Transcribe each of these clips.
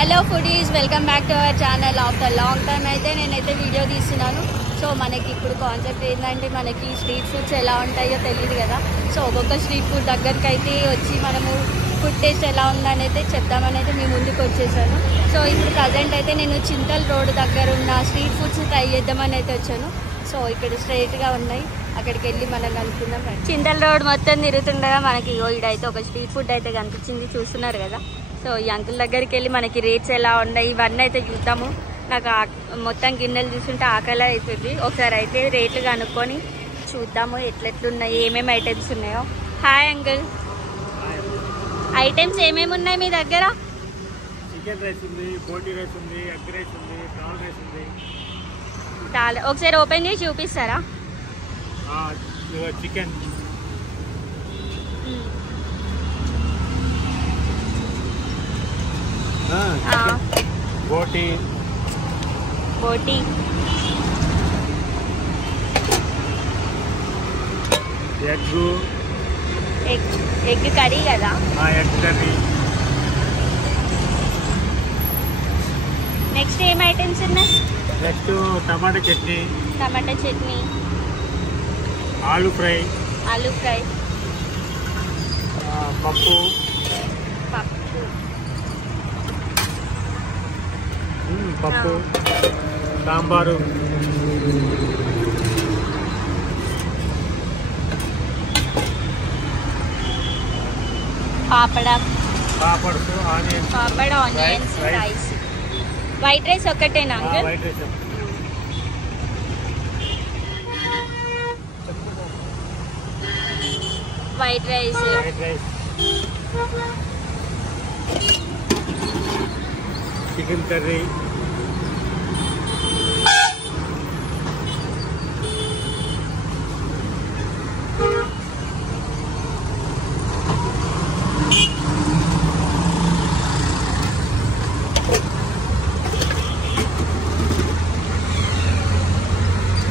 Hello foodies, welcome back to our channel. After long time అయితే నేనైతే video తీస్తున్నాను. So మనకి ఇప్పుడు కాన్సెప్ట్ ఏంటంటే, మనకి స్ట్రీట్ ఫుడ్స్ ఎలా ఉంటాయో తెలియదు కదా. సో ఒక్కొక్క స్ట్రీట్ ఫుడ్ దగ్గరికి అయితే వచ్చి మనము ఫుడ్ టేస్ట్ ఎలా ఉందని అయితే చెప్దామని అయితే మీ ముందుకు వచ్చేసాను. సో ఇప్పుడు ప్రజెంట్ అయితే నేను చింతల్ రోడ్ దగ్గర ఉన్న స్ట్రీట్ ఫుడ్స్ ట్రై చేద్దామని అయితే వచ్చాను. సో ఇక్కడ స్ట్రైట్గా ఉన్నాయి, అక్కడికి వెళ్ళి మనం కనుక్కుందాం. చింతల్ రోడ్ మొత్తం తిరుగుతుండగా మనకి ఇడైతే ఒక స్ట్రీట్ ఫుడ్ అయితే కనిపించింది, చూస్తున్నారు కదా. సో ఈ అంకుల్ దగ్గరికి వెళ్ళి మనకి రేట్స్ ఎలా ఉన్నాయి ఇవన్నీ అయితే చూద్దాము. నాకు మొత్తం గిన్నెలు చూస్తుంటే ఆకలి అవుతుంది. ఒకసారి అయితే రేట్లు కనుక్కొని చూద్దాము ఎట్లెట్లున్నాయి, ఏమేమి ఐటమ్స్ ఉన్నాయో. హాయ్ అంకుల్, ఐటమ్స్ ఏమేమి ఉన్నాయి మీ దగ్గర? చికెన్ రైస్ ఉంది, బోటి రైస్ ఉంది, ఎగ్ రైస్ ఉంది, ప్రాన్ రైస్ ఉంది. చాలా ఒకసారి ఓపెన్ చేసి చూపిస్తారా? చికెన్, బోటి, బోటి, ఎగ్ కర్రీ కదా. Egg curry. నెక్స్ట్ ఏం ఐటమ్స్ ఉన్నాయి? Next tomato chutney, tomato chutney, aloo fry, aloo fry, పప్పు, పప్పు, sambar, papads, onions, rice. White rice ఒక్కటేనా uncle? White rice. White rice, chicken curry,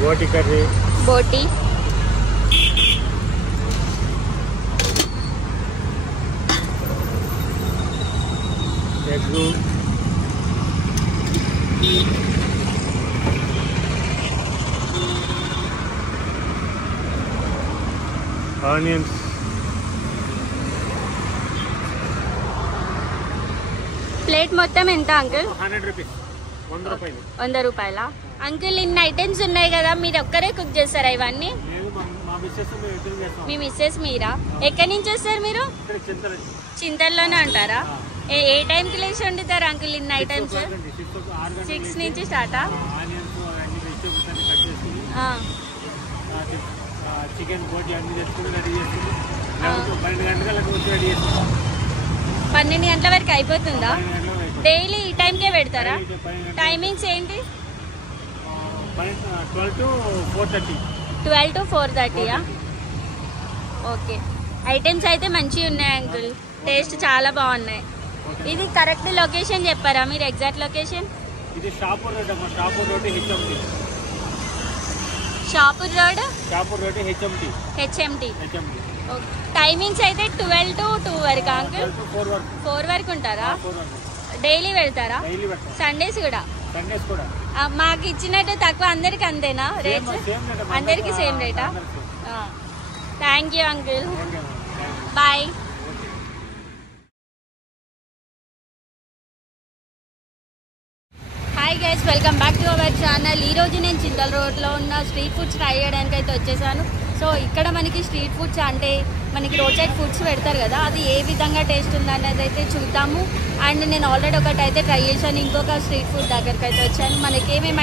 బోటి కర్రీ, బోటి, ఎగ్, ఆనియన్స్. ప్లేట్ మొత్తం ఎంత అంకుల్? 100 రూపీస్, 100 రూపాయలు. 100 రూపాయల. అంకుల్ ఇన్ని ఐటమ్స్ ఉన్నాయి కదా, మీరు ఒక్కరే కుక్ చేస్తారా ఇవన్నీ? మీ మిస్సెస్ మీరా? ఎక్కడి నుంచి వస్తారు మీరు? చింతల్లోనే ఉంటారా? ఏ టైంకి లేచి వండుతారు అంకుల్ ఇన్ని ఐటమ్స్? 6 నుంచి స్టార్టా? చికెన్ బోటి అన్ని చేసుకుని రెడీ చేసుకుని 12 గంటలకు వచ్చి రెడీ చేసుకుంటాం. 12 గంటల వరకు అయిపోతుందా? డైలీ ఈ టైంకే పెడతారా? టైమింగ్స్ ఏంటి? 12 to 4:30. 12 to 4:30. ఓకే, ఐటమ్స్ అయితే మంచిగా ఉన్నాయి అంకుల్, టేస్ట్ చాలా బాగున్నాయి. ఇది కరెక్ట్ లొకేషన్ చెప్పారా మీరు? Exact location? ఇది షాపూర్ రోడ్ అమ్మా. Shapur road HMT. Shapur road HMT. Timings అయితే 12 to 2 వరకు అంకుల్? 4 వరకు ఉంటారా? డైలీ వెళ్తారా? సండేస్ కూడా? మాకు ఇచ్చినట్టు తక్కువ, అందరికి అంతేనా రేట్స్? అందరికి సేమ్ రేటా? Thank you uncle, bye. Hi guys, welcome back to our channel. ఈరోజు నేను చింతల్ రోడ్లో ఉన్న స్ట్రీట్ ఫుడ్స్ ట్రై చేయడానికి అయితే వచ్చేసాను. సో ఇక్కడ మనకి స్ట్రీట్ ఫుడ్స్ అంటే మనకి రోడ్ సైడ్ ఫుడ్స్ పెడతారు కదా, అది ఏ విధంగా టేస్ట్ ఉందనేది అయితే చూద్దాము. అండ్ నేను ఆల్రెడీ ఒకటి అయితే ట్రై చేశాను, ఇంకొక స్ట్రీట్ ఫుడ్ దగ్గరికి అయితే వచ్చాను. మనకి ఏమేమి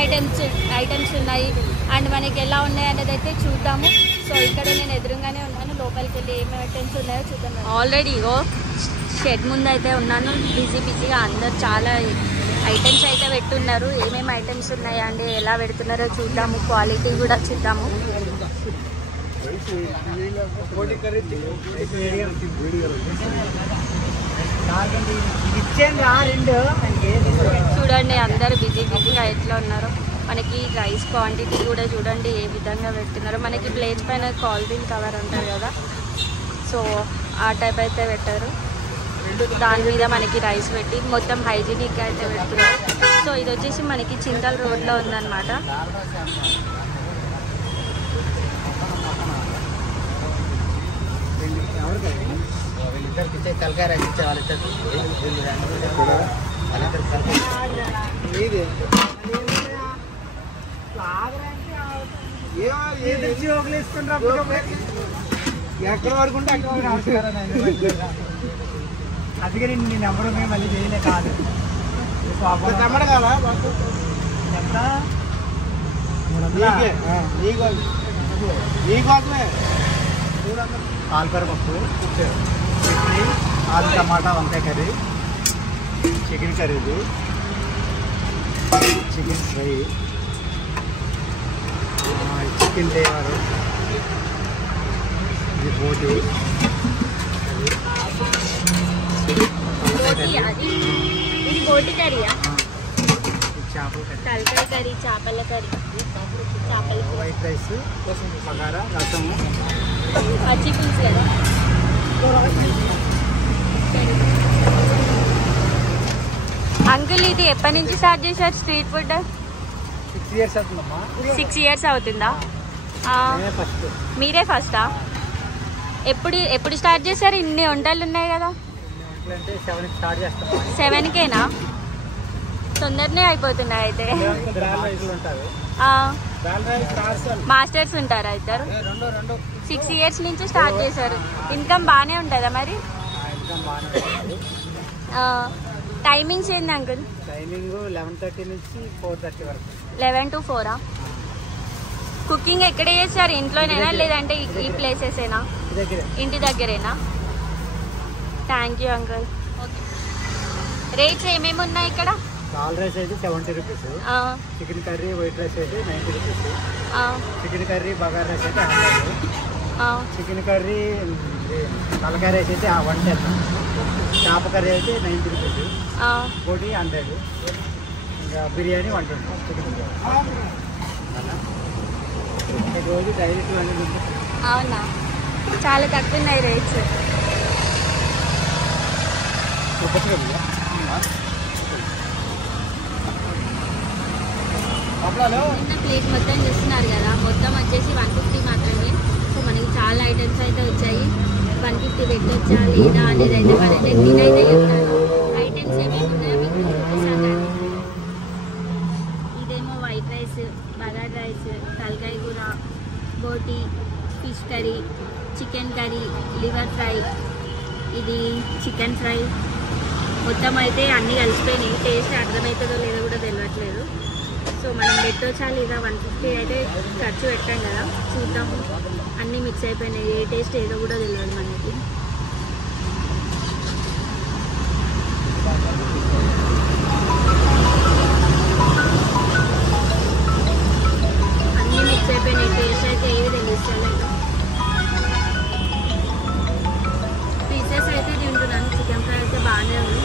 ఐటమ్స్ ఉన్నాయి అండ్ మనకి ఎలా ఉన్నాయి అనేది అయితే చూద్దాము. సో ఇక్కడ నేను ఎదురుగానే ఉన్నాను, లోపలికి వెళ్ళి ఏమేమి ఐటమ్స్ ఉన్నాయో చూద్దాం. ఆల్రెడీ షెడ్ ముందు అయితే ఉన్నాను, బిజీగా అందరు చాలా ఐటమ్స్ అయితే పెట్టున్నారు. ఏమేమి ఐటమ్స్ ఉన్నాయండి, ఎలా పెడుతున్నారో చూద్దాము, క్వాలిటీ కూడా చూద్దాము. చూడండి అందరు బిజీగా ఎట్లా ఉన్నారో. మనకి రైస్ క్వాంటిటీ కూడా చూడండి ఏ విధంగా పెడుతున్నారో. మనకి ప్లేట్స్ పైన కాల్డ్రింక్ కవర్ ఉంటుంది కదా, సో ఆ టైప్ అయితే పెట్టారు. దాని మీద మనకి రైస్ పెట్టి మొత్తం హైజీనిక్గా అయితే పెడుతున్నారు. సో ఇది వచ్చేసి మనకి చింతల్ రోడ్లో ఉందన్నమాట. ఎక్కడ వరకు ఉంటే అక్కడ అందుకే నేను నెంబర్ మళ్ళీ చేయలే కాదు తమ్మడు కదా నీకోసమే పాలకూర పప్పు, చట్నీ, ఆలు టమాటా వంకాయ కర్రీ, చికెన్ కర్రీది, చికెన్ ఫ్రై, చికెన్ లేవరు, ఇది బోటి, ఇది బోటి కర్రీయా? చేపల కర్రీ, తలకాయ కర్రీ, చేపల కర్రీ, చేపల వైట్ రైస్, బగారా, రసము, పచ్చి పులుసు కదా. అంకుల్ ఇది ఎప్పటి నుంచి స్టార్ట్ చేశారు స్ట్రీట్ ఫుడ్? 6 years అవుతుందమ్మా. 6 years అవుతుందా? ఫస్ట్ మీరే ఫస్టా? ఎప్పుడు స్టార్ట్ చేశారు? ఇన్ని వంటలు ఉన్నాయి కదా. అంటే 7 స్టార్ట్ చేస్తాం. 7కేనా? తొందరనే అయిపోతున్నాయి అయితే. మాస్టర్స్ ఉంటారా ఇద్దరు? 6 years నుంచి స్టార్ట్ చేశారు. ఇన్కమ్ బాగానే ఉంటుందా మరి? టైమింగ్స్ ఏంది అంకుల్? టైమింగ్ 11:30 నుంచి 4:30 వరకు. 11 to 4. కుకింగ్ ఎక్కడ చేస్తారు? ఇంట్లోనేనా లేదంటే ఈ ప్లేసెసేనా? ఇంటి దగ్గరేనా? Thank you uncle. రేట్స్ ఏమేమి ఉన్నాయి ఇక్కడ? దాల్ రైస్ అయితే 70 rupees, chicken curry white rice అయితే 90 rupees, chicken curry bagara rice అయితే 100, చికెన్ కర్రీ తలకాయ రైస్ అయితే 110, చేప కర్రీ అయితే 90 రూపీస్, బోటి 100, ఇంకా బిర్యానీ 120 చికెన్ రోజు డైరెక్ట్ 100 రూపీస్. అవునా? చాలా తక్కువ ఉన్నాయి రేట్స్. చిన్న ప్లేట్ మొత్తం చూస్తున్నారు కదా, మొత్తం వచ్చేసి 150 మాత్రమే. సో మనకి చాలా ఐటమ్స్ అయితే వచ్చాయి. 150 పెట్టొచ్చా లేదా అనేది అయితే మనైతే నేనైతే చెప్తాను. ఐటమ్స్ ఏమేమి ఉన్నాయో మీకు చూపిస్తాను. ఇదేమో వైట్ రైస్, బగారా రైస్, తలకాయ కూర, బోటి, fish curry, chicken curry, liver fry, ఇది చికెన్ ఫ్రై. మొత్తం అయితే అన్నీ కలిసిపోయినాయి. టేస్ట్ అర్థమవుతుందో లేదో కూడా తెలియట్లేదు. సో మనం పెట్టొచ్చా లేదా 150 అయితే ఖర్చు పెట్టాం కదా, చూద్దాము. అన్నీ మిక్స్ అయిపోయినాయి, ఏ టేస్ట్ ఏదో కూడా తెలియదు మనకి. అన్నీ మిక్స్ అయిపోయినాయి, టేస్ట్ అయితే ఏవి తెలుస్తలేదు. పీసెస్ అయితే తింటున్నాను. చికెన్ ఫ్రై అయితే బాగానే ఉంది.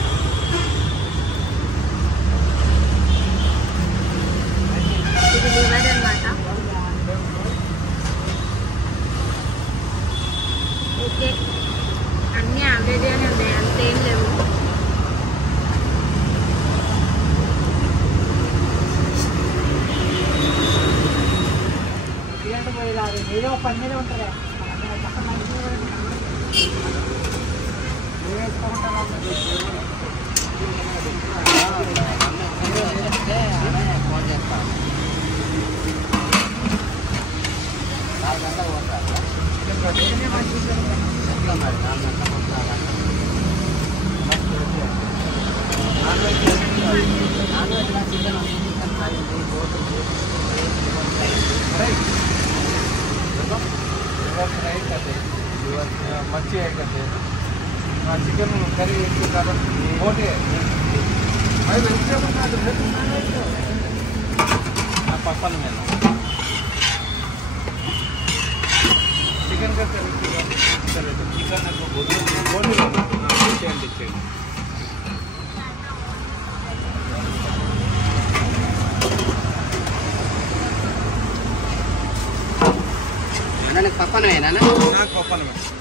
ఇది లివర్ అన్నమాట. ఓకే, అన్నీ యావరేజ్గానే ఉన్నాయి, అంతేం లేవు. ఏదో పని మీద ఉంటారా मच्छी है करते चिकन करी मोटे पप्पन में चिकन का चिकन बोटी पप्पन में पप्पन में